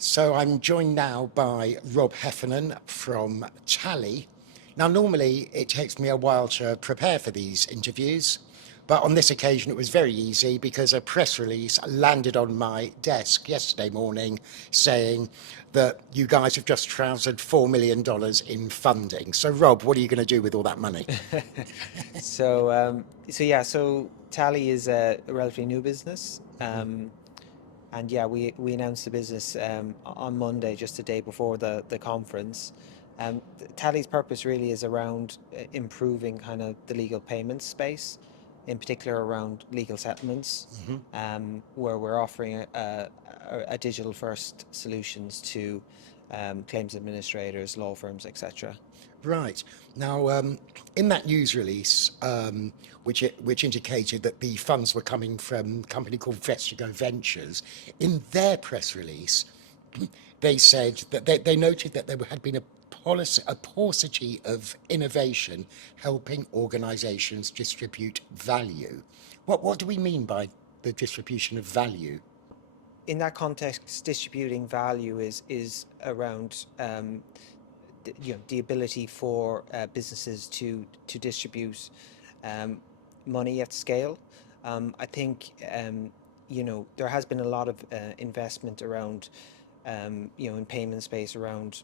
So I'm joined now by Rob Heffernan from Talli. Now, normally it takes me a while to prepare for these interviews, but on this occasion it was very easy because a press release landed on my desk yesterday morning saying that you guys have just trounced $4 million in funding. So, Rob, what are you going to do with all that money? So Tally is a relatively new business. And yeah, we announced the business on Monday, just the day before the conference. Tally's purpose really is around improving kind of the legal payments space, in particular around legal settlements, where we're offering a digital first solutions to claims administrators, law firms, etc. Right. Now, in that news release, which indicated that the funds were coming from a company called Vestigo Ventures, in their press release, they said that they noted that there had been a paucity of innovation helping organisations distribute value. What do we mean by the distribution of value? In that context, distributing value is around the ability for businesses to distribute um, money at scale. I think there has been a lot of investment around in payment space around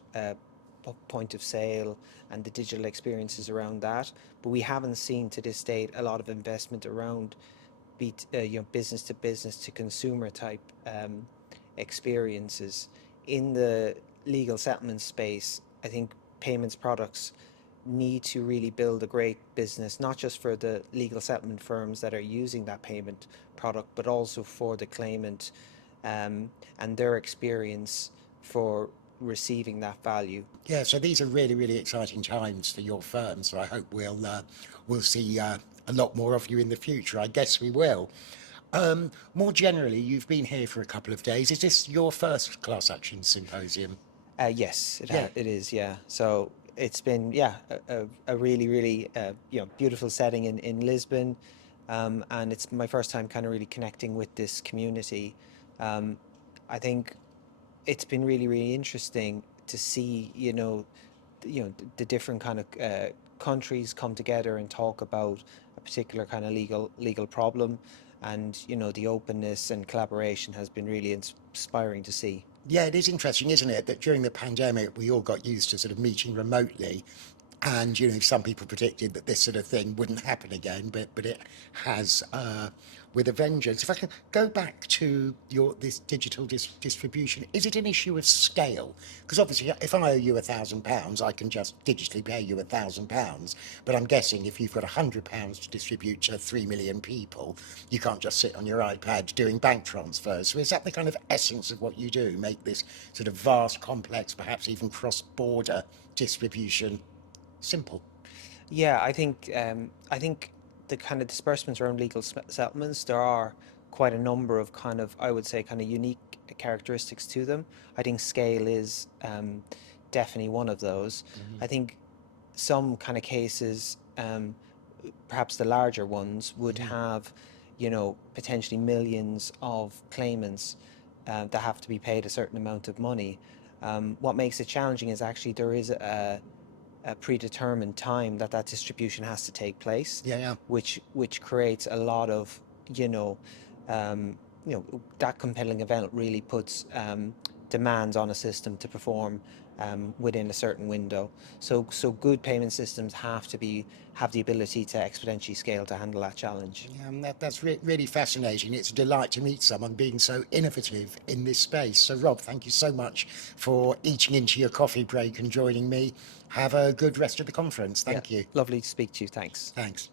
point of sale and the digital experiences around that, but we haven't seen to this date a lot of investment around business to business to consumer type experiences in the legal settlement space. I think payments products need to really build a great business, not just for the legal settlement firms that are using that payment product, but also for the claimant and their experience for receiving that value. Yeah, so these are really, really exciting times for your firm. So I hope we'll see a lot more of you in the future. I guess we will. More generally, you've been here for a couple of days. Is this your first class action symposium? Yes, Yeah. it is. Yeah. So it's been a really beautiful setting in Lisbon, and it's my first time kind of really connecting with this community. Um, I think it's been really interesting to see the different kind of countries come together and talk about a particular kind of legal problem, and the openness and collaboration has been really inspiring to see. Yeah, it is interesting, isn't it, that during the pandemic we all got used to sort of meeting remotely, and some people predicted that this sort of thing wouldn't happen again, but it has with a vengeance. If I can go back to your this digital distribution, is it an issue of scale? Because obviously, if I owe you £1,000, I can just digitally pay you £1,000. But I'm guessing if you've got £100 to distribute to 3 million people, you can't just sit on your iPad doing bank transfers. So is that the kind of essence of what you do? Make this sort of vast, complex, perhaps even cross-border distribution simple? Yeah, I think the kind of disbursements around legal settlements, there are quite a number of kind of, I would say, kind of unique characteristics to them. I think scale is definitely one of those. I think some kind of cases, perhaps the larger ones, would have, potentially millions of claimants that have to be paid a certain amount of money. What makes it challenging is actually there is a predetermined time that distribution has to take place, Yeah, yeah. which creates a lot of you know that compelling event really puts demands on a system to perform within a certain window. So good payment systems have the ability to exponentially scale to handle that challenge. Yeah, and that's really fascinating. It's a delight to meet someone being so innovative in this space. So, Rob, thank you so much for eating into your coffee break and joining me. Have a good rest of the conference. Yeah, Thank you. lovely to speak to you. Thanks. Thanks.